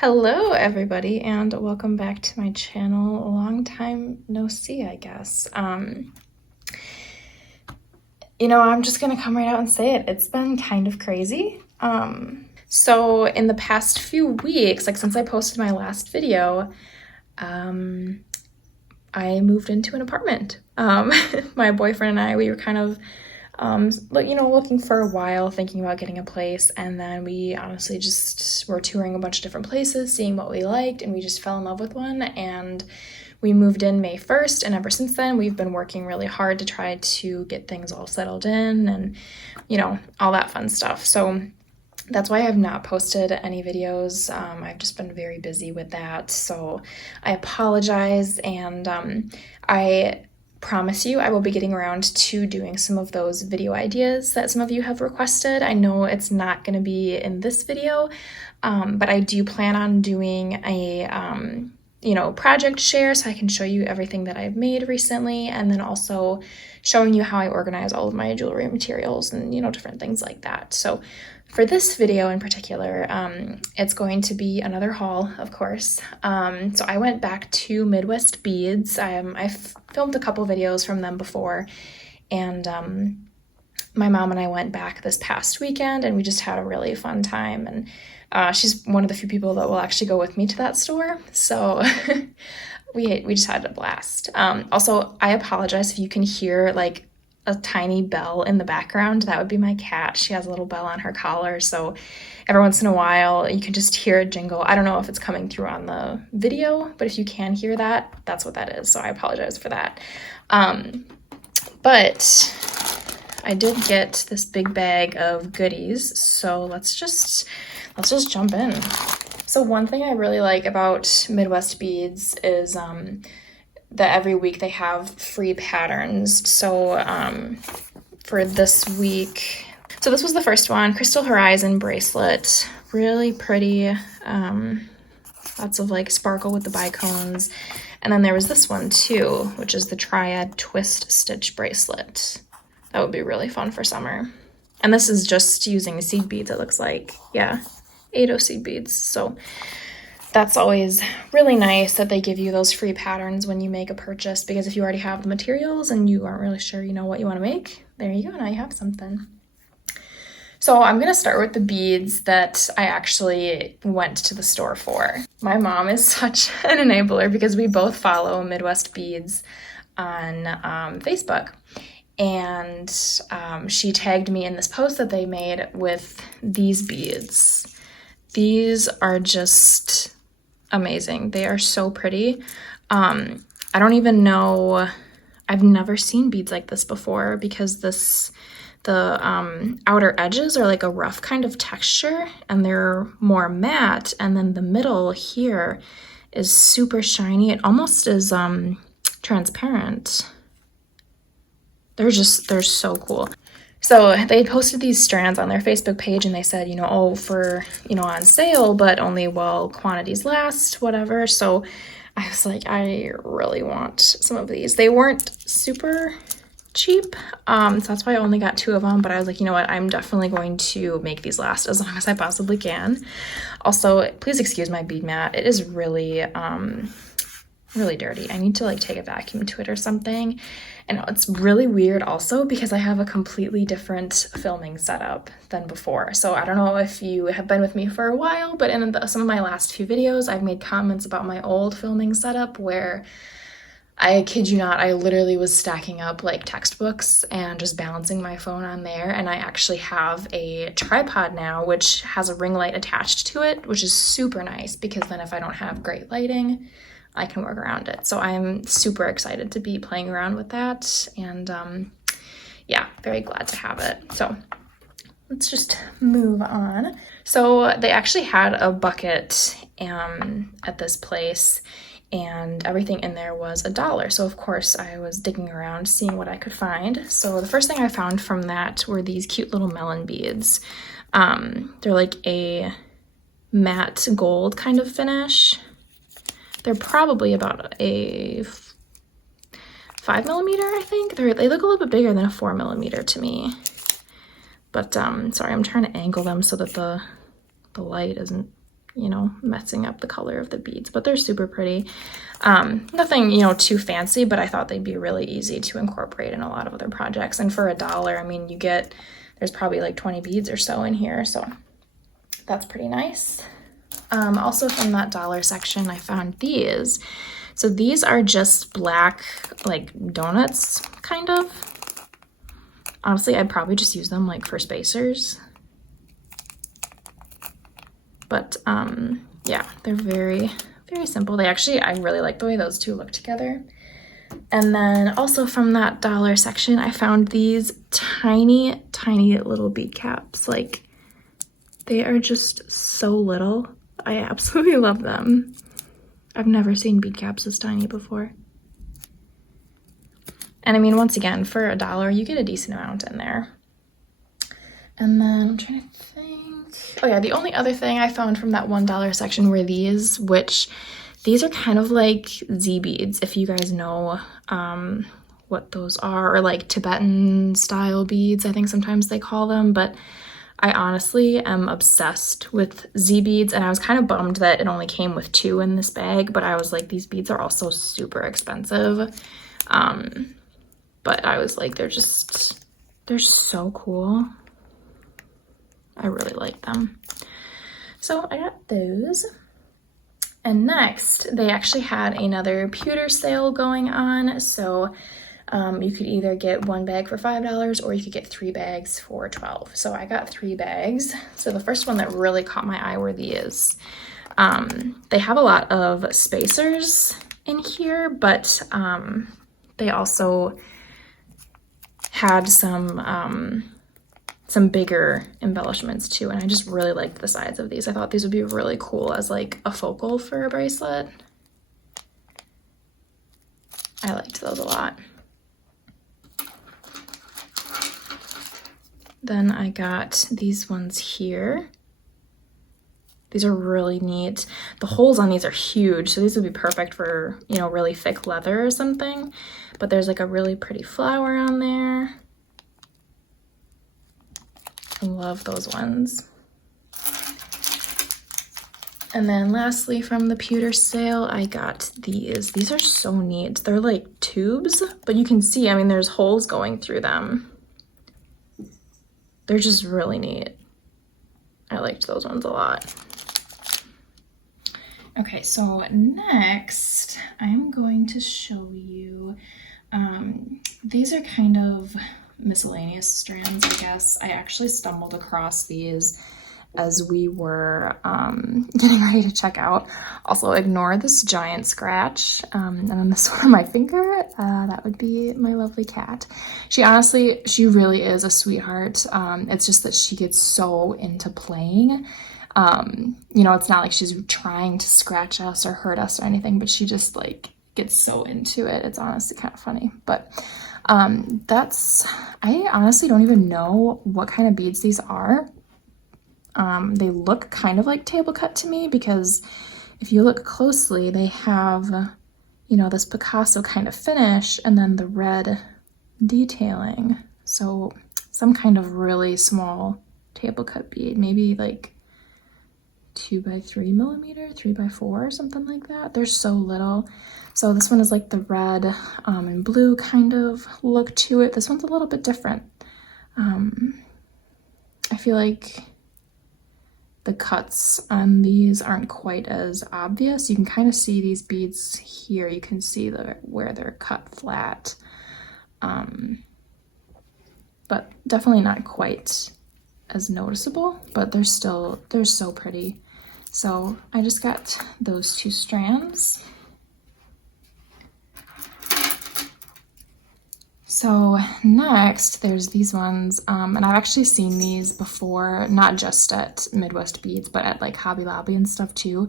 Hello everybody and welcome back to my channel. A long time no see, I guess. I'm just gonna come right out and say it. It's been kind of crazy. So in the past few weeks, like since I posted my last video, I moved into an apartment. My boyfriend and I, we were kind of looking for a while, thinking about getting a place, and then we honestly just were touring a bunch of different places, seeing what we liked, and we just fell in love with one, and we moved in May 1st, and ever since then, we've been working really hard to try to get things all settled in and, all that fun stuff. So that's why I have not posted any videos. I've just been very busy with that, so I apologize, and I promise you I will be getting around to doing some of those video ideas that some of you have requested. I know it's not going to be in this video, but I do plan on doing a project share so I can show you everything that I've made recently, and then also showing you how I organize all of my jewelry materials and different things like that. So for this video in particular, it's going to be another haul, of course. So I went back to Midwest Beads. I've filmed a couple videos from them before, and my mom and I went back this past weekend, and we just had a really fun time. And she's one of the few people that will actually go with me to that store, so we just had a blast. Also, I apologize if you can hear like a tiny bell in the background. That would be my cat. She has a little bell on her collar, so every once in a while you can just hear a jingle. I don't know if it's coming through on the video, but if you can hear that, that's what that is, so I apologize for that. But I did get this big bag of goodies, so let's just jump in. So one thing I really like about Midwest Beads is that every week they have free patterns. So for this week, so this was the first one, Crystal Horizon bracelet, really pretty, lots of like sparkle with the bicones. And then there was this one too, which is the Triad Twist Stitch bracelet. That would be really fun for summer. And this is just using seed beads, it looks like. Yeah, 80 seed beads. So that's always really nice that they give you those free patterns when you make a purchase, because if you already have the materials and you aren't really sure what you want to make, there you go, now you have something. So I'm going to start with the beads that I actually went to the store for. My mom is such an enabler because we both follow Midwest Beads on Facebook. And she tagged me in this post that they made with these beads. These are just amazing. They are so pretty. I don't even know, I've never seen beads like this before, because the outer edges are like a rough kind of texture and they're more matte, and then the middle here is super shiny. It almost is transparent. They're so cool. So they posted these strands on their Facebook page, and they said, for, on sale, but only while quantities last, whatever. So I was like, I really want some of these. They weren't super cheap, so that's why I only got 2 of them, but I was like, you know what, I'm definitely going to make these last as long as I possibly can. Also, please excuse my bead mat. It is really, really dirty. I need to like take a vacuum to it or something. And it's really weird also because I have a completely different filming setup than before. So I don't know if you have been with me for a while, but in some of my last few videos, I've made comments about my old filming setup where, I kid you not, I literally was stacking up like textbooks and just balancing my phone on there. And I actually have a tripod now, which has a ring light attached to it, which is super nice because then if I don't have great lighting, I can work around it. So I'm super excited to be playing around with that, and yeah, very glad to have it. So let's just move on. So they actually had a bucket at this place, and everything in there was $1. So of course I was digging around seeing what I could find. So the first thing I found from that were these cute little melon beads. They're like a matte gold kind of finish. They're probably about a 5 millimeter, I think. They look a little bit bigger than a 4 millimeter to me. But sorry, I'm trying to angle them so that the light isn't you know, messing up the color of the beads, but they're super pretty. Nothing, you know, too fancy, but I thought they'd be really easy to incorporate in a lot of other projects. And for $1, I mean, there's probably like 20 beads or so in here, so that's pretty nice. Also from that dollar section, I found these. So these are just black, like donuts, kind of. Honestly, I'd probably just use them like for spacers. But yeah, they're very, very simple. I really like the way those two look together. And then also from that dollar section, I found these tiny, tiny little bead caps. Like, they are just so little. I absolutely love them. I've never seen bead caps this tiny before. And I mean, once again, for $1, you get a decent amount in there. And then I'm trying to think. Oh yeah, the only other thing I found from that $1 section were these, which these are kind of like Z beads, if you guys know what those are, or like Tibetan style beads, I think sometimes they call them. But I honestly am obsessed with Z beads, and I was kind of bummed that it only came with 2 in this bag, but I was like, these beads are also super expensive. But I was like, they're so cool. I really like them. So I got those. And next, they actually had another pewter sale going on. So you could either get 1 bag for $5 or you could get 3 bags for $12. So I got 3 bags. So the first one that really caught my eye were these. They have a lot of spacers in here, but they also had some bigger embellishments too, and I just really liked the size of these. I thought these would be really cool as like a focal for a bracelet. I liked those a lot. Then I got these ones here. These are really neat. The holes on these are huge, so these would be perfect for, you know, really thick leather or something. But there's like a really pretty flower on there. I love those ones. And then lastly, from the pewter sale, I got these. These are so neat. They're like tubes, but you can see, I mean, there's holes going through them. They're just really neat. I liked those ones a lot. Okay, so next I'm going to show you, these are kind of miscellaneous strands, I guess. I actually stumbled across these as we were getting ready to check out. Also, ignore this giant scratch and then this one on my finger. That would be my lovely cat. She really is a sweetheart. It's just that she gets so into playing. You know, it's not like she's trying to scratch us or hurt us or anything, but she just like gets so into it. It's honestly kind of funny. But I honestly don't even know what kind of beads these are. They look kind of like table cut to me, because if you look closely, they have, you know, this Picasso kind of finish and then the red detailing. So some kind of really small table cut bead, maybe like 2 by 3 millimeter, 3 by 4, something like that. They're so little. So this one is like the red and blue kind of look to it. This one's a little bit different. I feel like the cuts on these aren't quite as obvious. You can kind of see these beads here. You can see where they're cut flat. But definitely not quite as noticeable, but they're so pretty. So I just got those 2 strands. So next, there's these ones, and I've actually seen these before, not just at Midwest Beads, but at like Hobby Lobby and stuff too.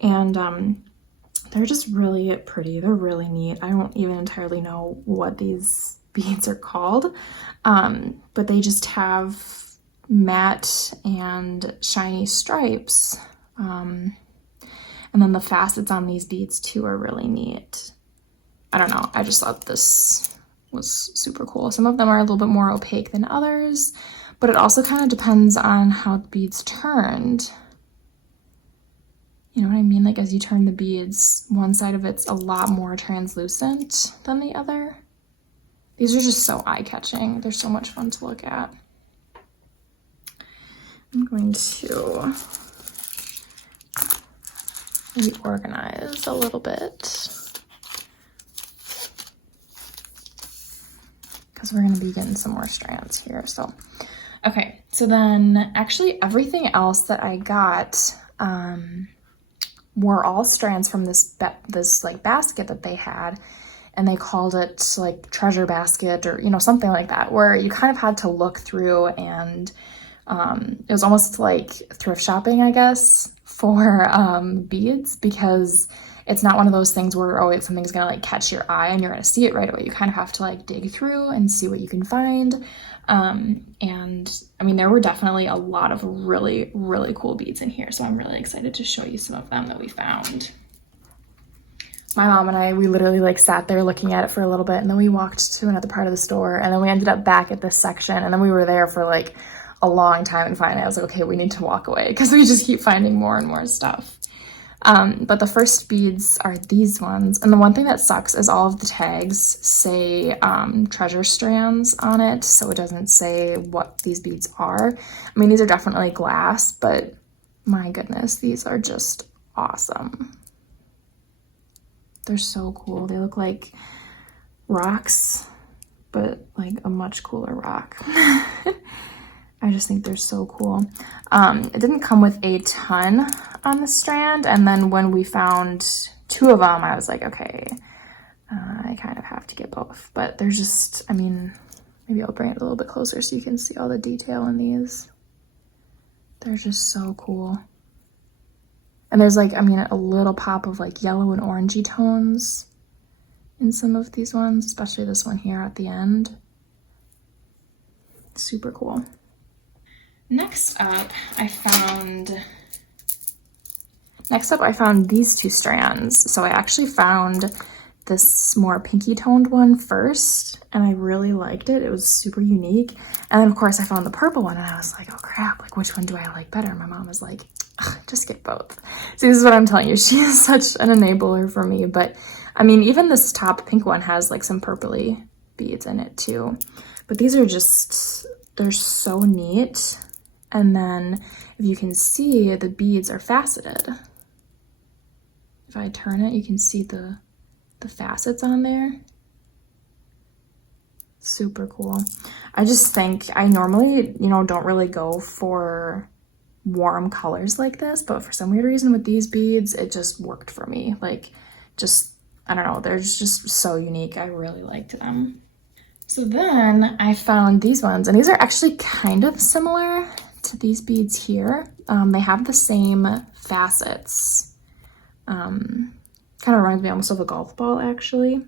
And they're just really pretty. They're really neat. I don't even entirely know what these beads are called, but they just have matte and shiny stripes. And then the facets on these beads too are really neat. I don't know. I just thought this was super cool. Some of them are a little bit more opaque than others, but it also kind of depends on how the beads turned. You know what I mean? Like as you turn the beads, one side of it's a lot more translucent than the other. These are just so eye-catching. They're so much fun to look at. I'm going to reorganize a little bit because we're going to be getting some more strands here. So, okay. So then actually everything else that I got were all strands from this like basket that they had. And they called it like treasure basket or, you know, something like that, where you kind of had to look through and it was almost like thrift shopping, I guess, for beads, because it's not one of those things where, oh, something's gonna like catch your eye and you're gonna see it right away. You kind of have to like dig through and see what you can find. And I mean, there were definitely a lot of really, really cool beads in here. So I'm really excited to show you some of them that we found. My mom and I, we literally like sat there looking at it for a little bit, and then we walked to another part of the store, and then we ended up back at this section, and then we were there for like a long time, and finally I was like, okay, we need to walk away because we just keep finding more and more stuff. But the first beads are these ones, and the one thing that sucks is all of the tags say treasure strands on it, so it doesn't say what these beads are. I mean, these are definitely glass, but my goodness, these are just awesome. They're so cool. They look like rocks, but like a much cooler rock. I just think they're so cool. It didn't come with a ton on the strand, and then when we found 2 of them, I was like, okay, I kind of have to get both. But they're just, I mean, maybe I'll bring it a little bit closer so you can see all the detail in these. They're just so cool. And there's like, I mean, a little pop of like yellow and orangey tones in some of these ones, especially this one here at the end. Super cool. Next up, I found these 2 strands. So I actually found this more pinky toned one first, and I really liked it. It was super unique. And then of course I found the purple one, and I was like, oh crap, like which one do I like better? And my mom was like, just get both. See, this is what I'm telling you. She is such an enabler for me. But I mean, even this top pink one has like some purpley beads in it too. But these are just, they're so neat. And then if you can see, the beads are faceted. If I turn it, you can see the facets on there. Super cool. I just think I normally, you know, don't really go for warm colors like this, but for some weird reason with these beads, it just worked for me. Like, just, I don't know, they're just so unique. I really liked them. So then I found these ones, and these are actually kind of similar to these beads here. They have the same facets. Kind of reminds me almost of a golf ball actually,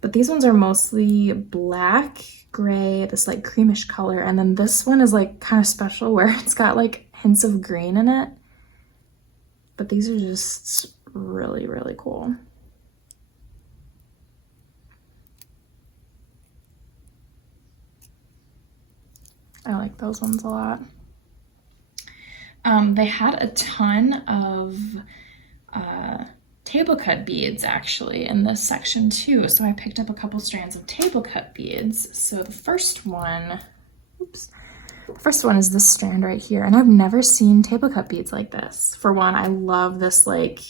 but these ones are mostly black, gray, this like creamish color, and then this one is like kind of special where it's got like hints of green in it. But these are just really, really cool. I like those ones a lot. They had a ton of table cut beads actually in this section too, so I picked up a couple strands of table cut beads. So the first one is this strand right here, and I've never seen table cut beads like this. For one, I love this like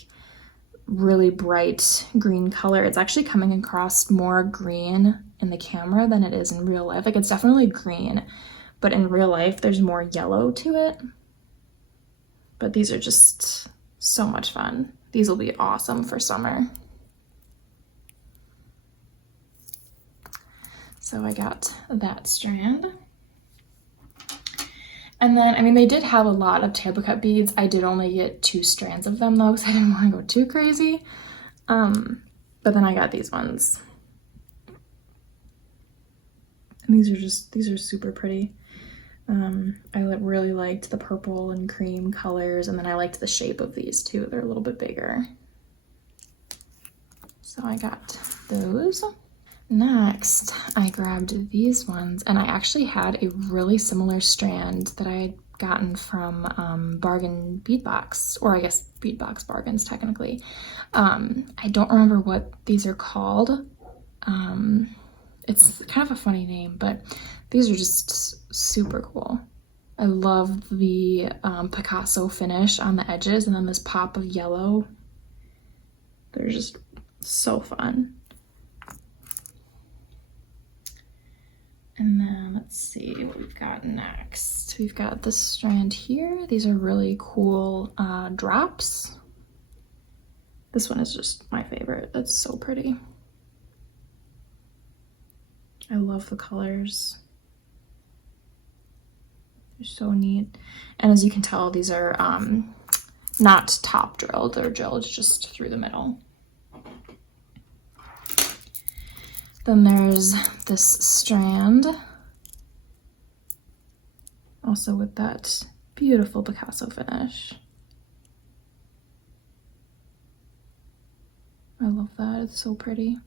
really bright green color. It's actually coming across more green in the camera than it is in real life. Like, it's definitely green, but in real life there's more yellow to it. But these are just so much fun. These will be awesome for summer. So I got that strand. And then, I mean, they did have a lot of table cut beads. I did only get 2 strands of them though, because I didn't want to go too crazy. But then I got these ones. And these are super pretty. I really liked the purple and cream colors, and then I liked the shape of these too. They're a little bit bigger. So I got those. Next, I grabbed these ones, and I actually had a really similar strand that I gotten from Bargain Bead Box, or I guess Bead Box Bargains technically. I don't remember what these are called. It's kind of a funny name, but these are just super cool. I love the Picasso finish on the edges, and then this pop of yellow. They're just so fun. And then let's see what we've got next. We've got this strand here. These are really cool drops. This one is just my favorite. It's so pretty. I love the colors. They're so neat. And as you can tell, these are not top drilled. They're drilled just through the middle. Then there's this strand, also with that beautiful Picasso finish. I love that, it's so pretty.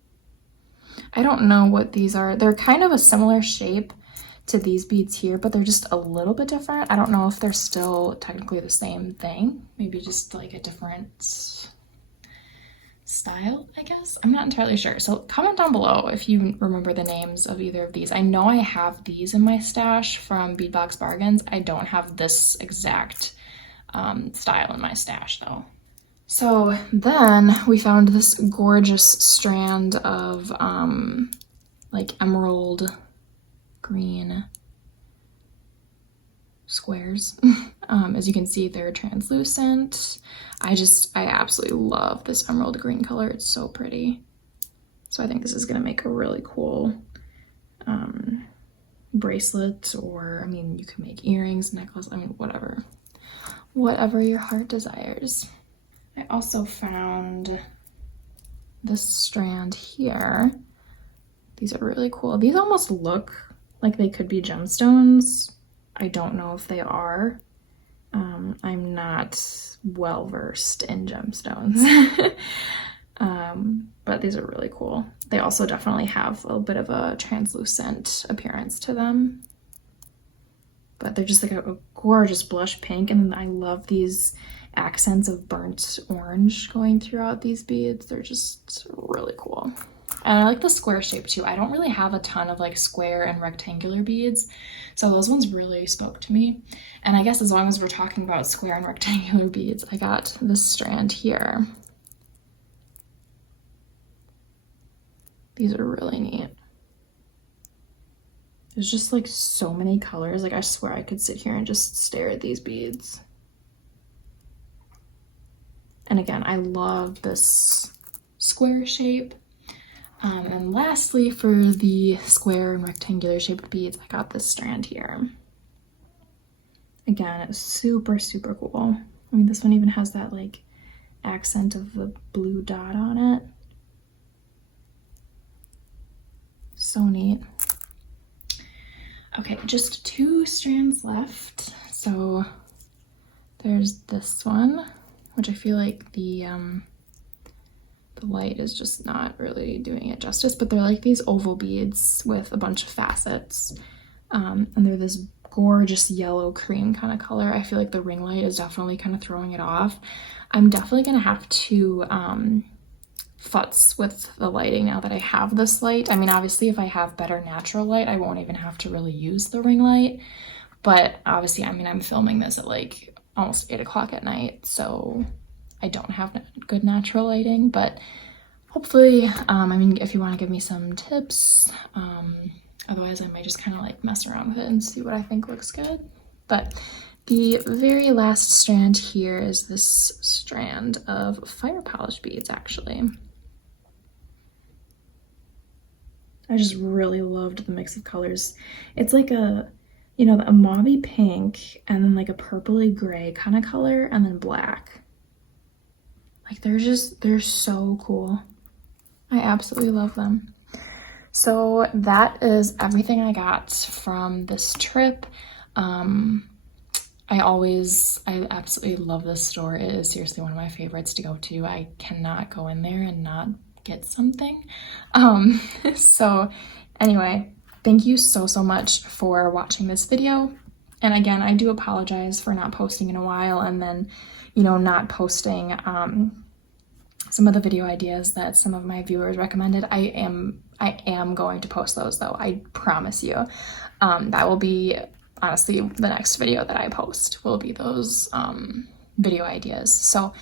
I don't know what these are. They're kind of a similar shape to these beads here, but they're just a little bit different. I don't know if they're still technically the same thing. Maybe just like a different style, I guess. I'm not entirely sure. So comment down below if you remember the names of either of these. I know I have these in my stash from Bead Box Bargains. I don't have this exact style in my stash though. So then we found this gorgeous strand of like emerald green squares. As you can see, they're translucent. I absolutely love this emerald green color. It's so pretty. So I think this is gonna make a really cool bracelet, or I mean, you can make earrings, necklace, I mean, whatever your heart desires. I also found this strand here. These are really cool. These almost look like they could be gemstones. I don't know if they are. I'm not well versed in gemstones, but these are really cool. They also definitely have a little bit of a translucent appearance to them, but they're just like a gorgeous blush pink, and I love these accents of burnt orange going throughout these beads. They're just really cool. And I like the square shape too. I don't really have a ton of like square and rectangular beads, so those ones really spoke to me. And I guess as long as we're talking about square and rectangular beads, I got this strand here. These are really neat. There's just like so many colors. Like I swear I could sit here and just stare at these beads. And again, I love this square shape. And lastly, for the square and rectangular shaped beads, I got this strand here. Again, it's super, super cool. I mean, this one even has that like accent of the blue dot on it. So neat. Okay, just 2 strands left. So there's this one, which I feel like the light is just not really doing it justice, but they're like these oval beads with a bunch of facets, and they're this gorgeous yellow cream kind of color. I feel like the ring light is definitely kind of throwing it off. I'm definitely gonna have to futz with the lighting now that I have this light. I mean, obviously if I have better natural light, I won't even have to really use the ring light, but obviously, I mean, I'm filming this at like almost 8 o'clock at night, so I don't have good natural lighting, but hopefully, I mean, if you want to give me some tips, otherwise I might just kind of like mess around with it and see what I think looks good. But the very last strand here is this strand of fire polish beads, actually. I just really loved the mix of colors. It's like a, you know, a mauve-y pink and then like a purpley gray kind of color and then black. Like they're so cool. I absolutely love them. So that is everything I got from this trip. I absolutely love this store. It is seriously one of my favorites to go to. I cannot go in there and not get something. So anyway, thank you so much for watching this video. And again, I do apologize for not posting in a while and then, you know, not posting some of the video ideas that some of my viewers recommended. I am going to post those though, I promise you. That will be honestly the next video that I post will be those video ideas. So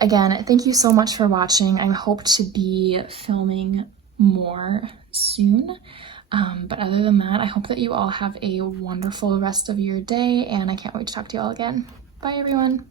again, thank you so much for watching. I hope to be filming more soon. But other than that, I hope that you all have a wonderful rest of your day, and I can't wait to talk to you all again. Bye everyone.